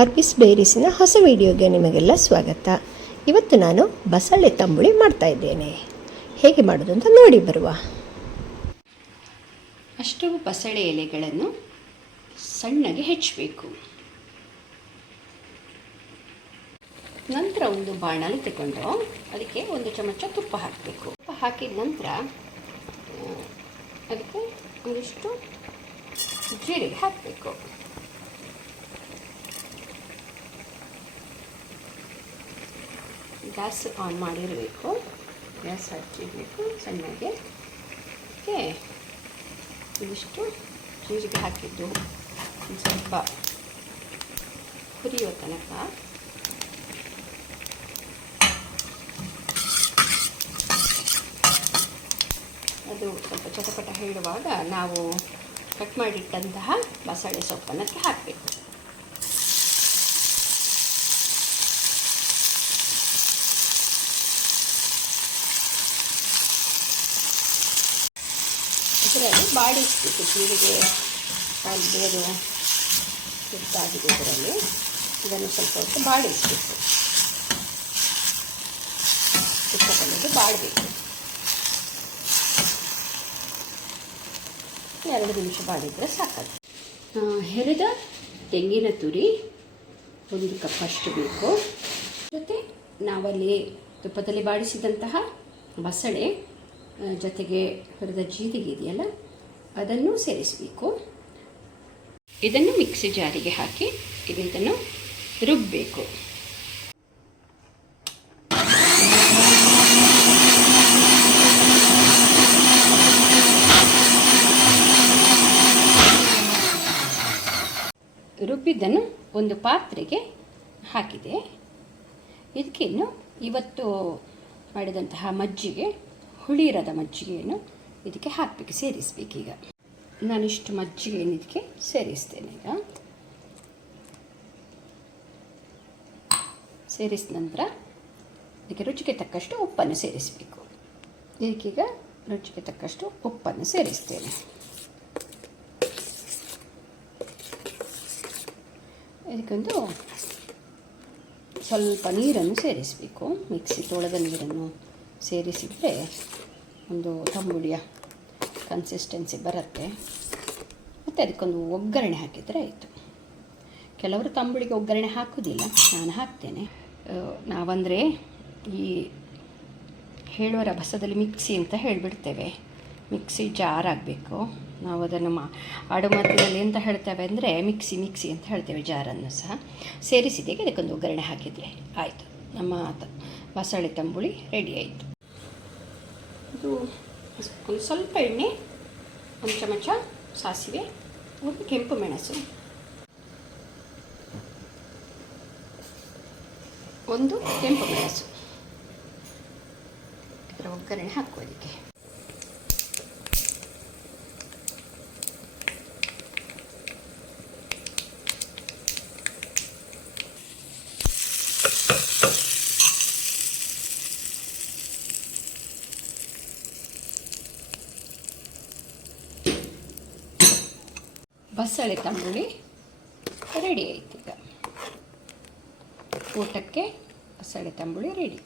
ಆರ್ಬಿಸ್ ಡೈರೀಸಿನ ಹೊಸ ವಿಡಿಯೋಗೆ ನಿಮಗೆಲ್ಲ ಸ್ವಾಗತ. ಇವತ್ತು ನಾನು ಬಸಳೆ ತಂಬುಳಿ ಮಾಡ್ತಾ ಇದ್ದೇನೆ. ಹೇಗೆ ಮಾಡೋದು ಅಂತ ನೋಡಿ ಬರುವ. ಅಷ್ಟು ಬಸಳೆ ಎಲೆಗಳನ್ನು ಸಣ್ಣಗೆ ಹೆಚ್ಚಬೇಕು. ನಂತರ ಒಂದು ಬಾಣಲಿ ತಗೊಂಡು ಅದಕ್ಕೆ ಒಂದು ಚಮಚ ತುಪ್ಪ ಹಾಕಬೇಕು. ತುಪ್ಪ ಹಾಕಿದ ನಂತರ ಅದಕ್ಕೆ ಒಂದಿಷ್ಟು ಜೀರಿಗೆ ಹಾಕಬೇಕು. ಗ್ಯಾಸ್ ಆನ್ ಮಾಡಿರಬೇಕು. ಗ್ಯಾಸ್ ಹಚ್ಚಿರಬೇಕು ಸಣ್ಣಗೆ. ಓಕೆ. ಇದಿಷ್ಟು ಜೀರಿಗೆ ಹಾಕಿದ್ದು. ಸ್ವಲ್ಪ ಹುರಿಯೋ ತನಕ. ಅದು ಸ್ವಲ್ಪ ಚಟಪಟ ಹೇಳುವಾಗ ನಾವು ಕಟ್ ಮಾಡಿಟ್ಟಂತಹ ಬಸಳೆ ಸೊಪ್ಪನ್ನು ಹಾಕಬೇಕು. ಇದರಲ್ಲಿ ಬಾಡಿಸ್ಬೇಕು ಜೀರಿಗೆ ಅದು ಸುತ್ತಾಗಿದೆ ಇದರಲ್ಲಿ. ಇದನ್ನು ಸ್ವಲ್ಪ ಹೊತ್ತು ಬಾಡಿಸ್ಬೇಕು ತುಪ್ಪದಲ್ಲಿ ಬಾಡಬೇಕು ಎರಡು ನಿಮಿಷ ಬಾಡಿದರೆ ಸಾಕದು ಆ, ಹೆರೆದ ತೆಂಗಿನ ತುರಿ ಒಂದು ಕಪ್ಪಷ್ಟು ಬೇಕು. ಜೊತೆ ನಾವಲ್ಲಿ ತುಪ್ಪದಲ್ಲಿ ಬಾಡಿಸಿದಂತಹ ಬಸಳೆ ಜೊತೆಗೆ ಹುರಿದ ಜೀರಿಗೆ ಇದೆಯಲ್ಲ, ಅದನ್ನು ಸೇರಿಸಬೇಕು. ಇದನ್ನು ಮಿಕ್ಸಿ ಜಾರಿಗೆ ಹಾಕಿ ಇದು ಇದನ್ನು ರುಬ್ಬಬೇಕು ರುಬ್ಬಿದ್ದನ್ನು ಒಂದು ಪಾತ್ರೆಗೆ ಹಾಕಿದೆ. ಇದಕ್ಕಿನ್ನು ಇವತ್ತು ಮಾಡಿದಂತಹ ಮಜ್ಜಿಗೆ ಹುಳಿರದ ಮಜ್ಜಿಗೆಯನ್ನು ಇದಕ್ಕೆ ಹಾಕಬೇಕು ಸೇರಿಸ್ಬೇಕೀಗ ನಾನಿಷ್ಟು ಮಜ್ಜಿಗೆಯನ್ನು ಇದಕ್ಕೆ ಸೇರಿಸ್ತೇನೆ ಈಗ. ಸೇರಿಸಿದ ನಂತರ ಇದಕ್ಕೆ ರುಚಿಗೆ ತಕ್ಕಷ್ಟು ಉಪ್ಪನ್ನು ಸೇರಿಸಬೇಕು. ಇದಕ್ಕೀಗ ರುಚಿಗೆ ತಕ್ಕಷ್ಟು ಉಪ್ಪನ್ನು ಸೇರಿಸ್ತೇನೆ. ಇದಕ್ಕೊಂದು ಸ್ವಲ್ಪ ನೀರನ್ನು ಸೇರಿಸಬೇಕು, ಮಿಕ್ಸಿ ತೊಳೆದ ನೀರನ್ನು. ಸೇರಿಸಿದರೆ ಒಂದು ತಂಬುಳಿಯ ಕನ್ಸಿಸ್ಟೆನ್ಸಿ ಬರುತ್ತೆ. ಮತ್ತು ಅದಕ್ಕೊಂದು ಒಗ್ಗರಣೆ ಹಾಕಿದರೆ ಆಯಿತು. ಕೆಲವರು ತಂಬುಳಿಗೆ ಒಗ್ಗರಣೆ ಹಾಕೋದಿಲ್ಲ ನಾನು ಹಾಕ್ತೇನೆ. ನಾವಂದರೆ ಈ ಹೇಳುವ ರಭಸದಲ್ಲಿ ಮಿಕ್ಸಿ ಅಂತ ಹೇಳಿಬಿಡ್ತೇವೆ. ಮಿಕ್ಸಿ ಜಾರ್ ಆಗಬೇಕು. ನಾವು ಅದನ್ನು ಮಾ ಆಡುಮಾತಿನಲ್ಲಿ ಎಂತ ಹೇಳ್ತೇವೆ ಅಂದರೆ ಮಿಕ್ಸಿ ಮಿಕ್ಸಿ ಅಂತ ಹೇಳ್ತೇವೆ ಜಾರನ್ನು ಸಹ. ಸೇರಿಸಿದ್ದೇಗೆ ಅದಕ್ಕೊಂದು ಒಗ್ಗರಣೆ ಹಾಕಿದರೆ ಆಯಿತು. ನಮ್ಮ ಬಸಳೆ ತಂಬುಳಿ ರೆಡಿ ಆಯಿತು. ಇದು ಒಂದು ಸ್ವಲ್ಪ ಎಣ್ಣೆ, ಒಂದು ಚಮಚ ಸಾಸಿವೆ, ಒಂದು ಕೆಂಪು ಮೆಣಸು. ಒಂದು ಕೆಂಪು ಮೆಣಸು. ಇದರ ಒಗ್ಗರಣೆ ಹಾಕೋದಕ್ಕೆ ಬಸಳೆ ತಂಬುಳಿ ರೆಡಿ ಆಯ್ತು ಈಗ. ಊಟಕ್ಕೆ ಬಸಳೆ ತಂಬುಳಿ ರೆಡಿ